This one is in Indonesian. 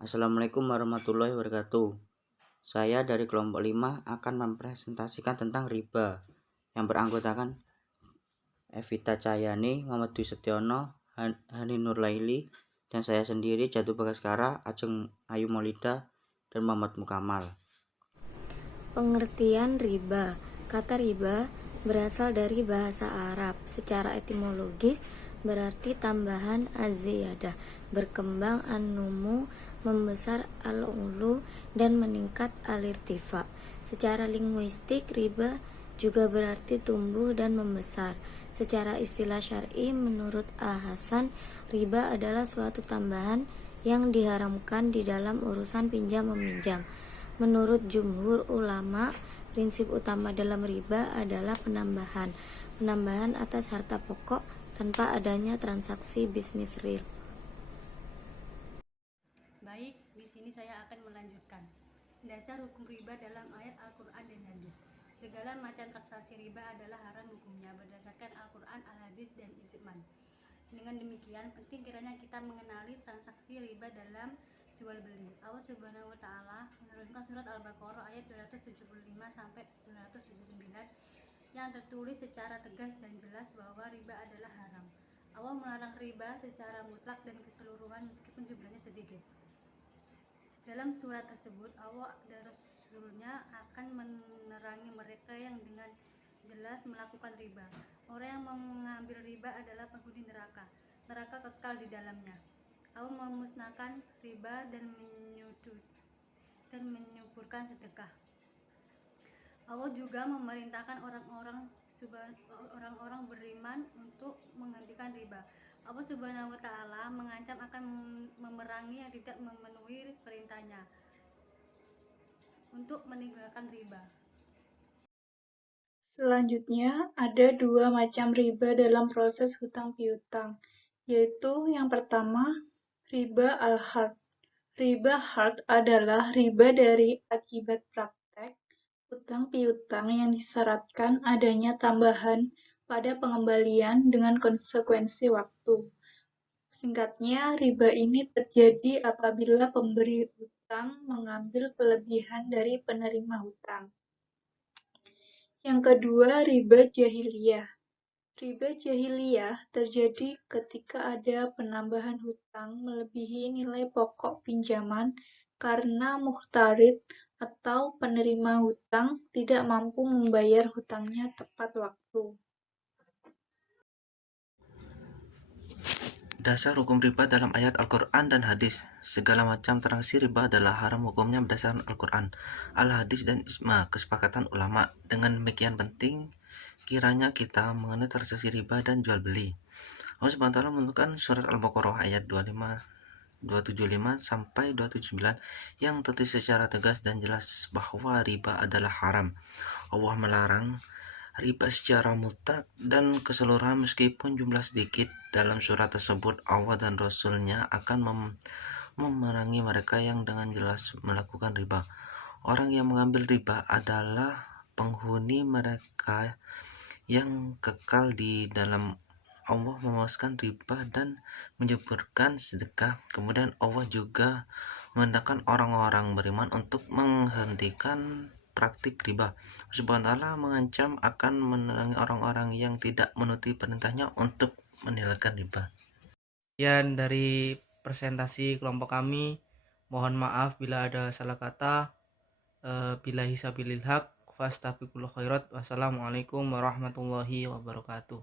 Assalamualaikum warahmatullahi wabarakatuh. Saya dari kelompok 5 akan mempresentasikan tentang riba yang beranggotakan Evita Cahyani, Muhammad Dwi Setiono, Hani Nurlaili, dan saya sendiri Jatuh Bagaskara, Ajeng Ayu Maulida, dan Muhammad Mukamal. Pengertian riba. Kata riba berasal dari bahasa Arab. Secara etimologis berarti tambahan az-ziyadah, berkembang an-numu, membesar al-ulu, dan meningkat al-irtifa. Secara linguistik riba juga berarti tumbuh dan membesar. Secara istilah syar'i menurut Hasan, riba adalah suatu tambahan yang diharamkan di dalam urusan pinjam meminjam. Menurut jumhur ulama, prinsip utama dalam riba adalah penambahan atas harta pokok tanpa adanya transaksi bisnis real. Baik, di sini saya akan melanjutkan dasar hukum riba dalam ayat Al-Quran dan hadis. Segala macam transaksi riba adalah haram hukumnya berdasarkan Al-Quran, Al-Hadis, dan Ijma'. Dengan demikian, penting kiranya kita mengenali transaksi riba dalam jual beli. Allah Subhanahu wa taala menurunkan surat Al-Baqarah ayat 275 sampai 279 yang tertulis secara tegas dan jelas bahwa riba adalah haram. Allah melarang riba secara mutlak dan keseluruhan meskipun jumlahnya sedikit. Dalam surat tersebut, Allah dan Rasulnya akan menerangi mereka yang dengan jelas melakukan riba. Orang yang mengambil riba adalah penghuni neraka. Neraka kekal di dalamnya. Allah memusnahkan riba dan menyuburkan sedekah. Allah juga memerintahkan orang-orang beriman untuk menghentikan riba. Allah Subhanahu wa taala mengancam akan memerangi yang tidak memenuhi perintahnya untuk meninggalkan riba. Selanjutnya, ada dua macam riba dalam proses hutang piutang, yaitu yang pertama, riba al-hard. Riba hard adalah riba dari akibat praktek hutang piutang yang disyaratkan adanya tambahan pada pengembalian dengan konsekuensi waktu. Singkatnya, riba ini terjadi apabila pemberi hutang mengambil kelebihan dari penerima hutang. Yang kedua, riba jahiliyah. Riba jahiliyah terjadi ketika ada penambahan hutang melebihi nilai pokok pinjaman karena muhtarid atau penerima hutang tidak mampu membayar hutangnya tepat waktu. Dasar hukum riba dalam ayat Al-Quran dan hadis. Segala macam transaksi riba adalah haram hukumnya berdasarkan Al-Quran, Al-Hadis, dan Ijma', kesepakatan ulama. Dengan demikian penting kiranya kita mengenai transaksi riba dan jual beli. Allah SWT menentukan surat Al-Baqarah ayat 275 sampai 279 yang tertulis secara tegas dan jelas bahwa riba adalah haram. Allah melarang riba secara mutlak dan keseluruhan meskipun jumlah sedikit. Dalam surat tersebut Allah dan Rasulnya akan memerangi mereka yang dengan jelas melakukan riba. Orang yang mengambil riba adalah penghuni mereka yang kekal di dalam. Allah memuaskan riba dan menyuburkan sedekah. Kemudian Allah juga menghendakkan orang-orang beriman untuk menghentikan praktik riba. Subhanahu wa ta'ala mengancam akan menerangi orang-orang yang tidak menuruti perintahnya untuk meninggalkan riba. Sekian dari presentasi kelompok kami. Mohon maaf bila ada salah kata. Billahi sabilil haq, fastabiqul khairat. Wassalamualaikum warahmatullahi wabarakatuh.